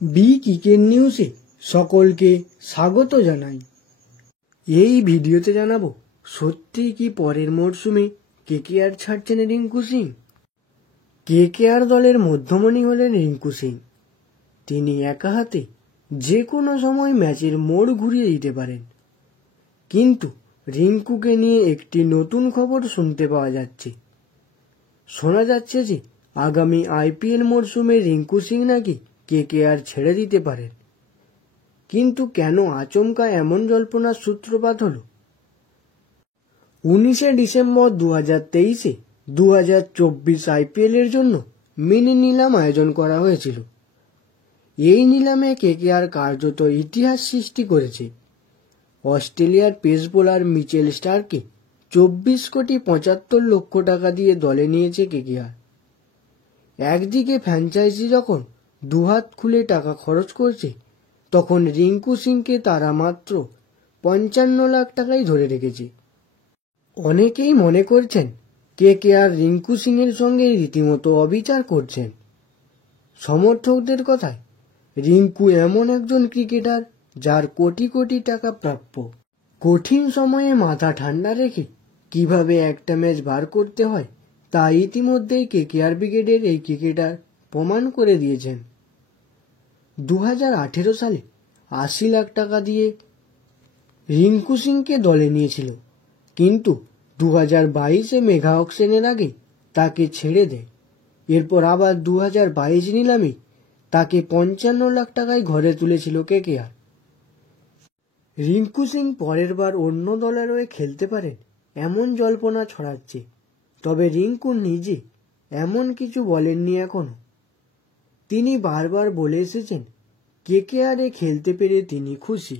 B cricket নিউজে সকলকে স্বাগত জানাই। এই ভিডিওতে জানাবো সত্যি কি পরের মরশুমে কেকেআর ছাড়ছেন রিঙ্কু সিং। কেকেআর দলের মধ্যমণি হলেন রিঙ্কু সিং। তিনি একা হাতে যে কোনো সময় ম্যাচের মোড় ঘুরিয়ে দিতে পারেন। কিন্তু রিঙ্কুকে নিয়ে একটি নতুন খবর শুনতে পাওয়া যাচ্ছে। শোনা যাচ্ছে যে আগামী আইপিএল মরশুমে রিঙ্কু সিং নাকি কেকেআর ছেড়ে দিতে পারেন। কিন্তু কেন আচমকা এমন জল্পনার সূত্রপাত হলো? 19শে ডিসেম্বর 2023-এ 2024 আইপিএল এর জন্য মিনি নিলাম আয়োজন করা হয়েছিল। এই নিলামে কেকেআর কার্যত ইতিহাস সৃষ্টি করেছে। অস্ট্রেলিয়ার পেস বোলার মিচেল স্টার্ককে 24,75 লক্ষ টাকা দিয়ে দলে নিয়েছে কেকেআর। একদিকে ফ্র্যাঞ্চাইজি যখন দুহাত খুলে টাকা খরচ করছে, তখন রিঙ্কু সিংকে তারা মাত্র 55 লাখ টাকাই ধরে রেখেছে। অনেকেই মনে করছেন কেকেআর রিঙ্কু সিংয়ের সঙ্গে রীতিমতো অবিচার করছেন। সমর্থকদের কথায় রিঙ্কু এমন একজন ক্রিকেটার যার কোটি কোটি টাকা প্রাপ্য। কঠিন সময়ে মাথা ঠান্ডা রেখে কিভাবে একটা ম্যাচ বার করতে হয় তা ইতিমধ্যেই কেকেআর ব্রিগেডের এই ক্রিকেটার প্রমাণ করে দিয়েছেন। 2018 সালে 80 লাখ টাকা দিয়ে রিঙ্কু সিংকে দলে নিয়েছিল, কিন্তু 2022-এ মেগা অকশনের আগে তাকে ছেড়ে দেয়। এরপর আবার 2022 নিলামে তাকে 55 লাখ টাকায় ঘরে তুলেছিল কেকেআর। রিঙ্কু সিং পরের বার অন্য দলের হয়ে খেলতে পারেন এমন জল্পনা ছড়াচ্ছে। তবে রিঙ্কু নিজে এমন কিছু বলেননি এখনো। তিনি বারবার বলে এসেছেন কেকেআরে খেলতে পেরে তিনি খুশি।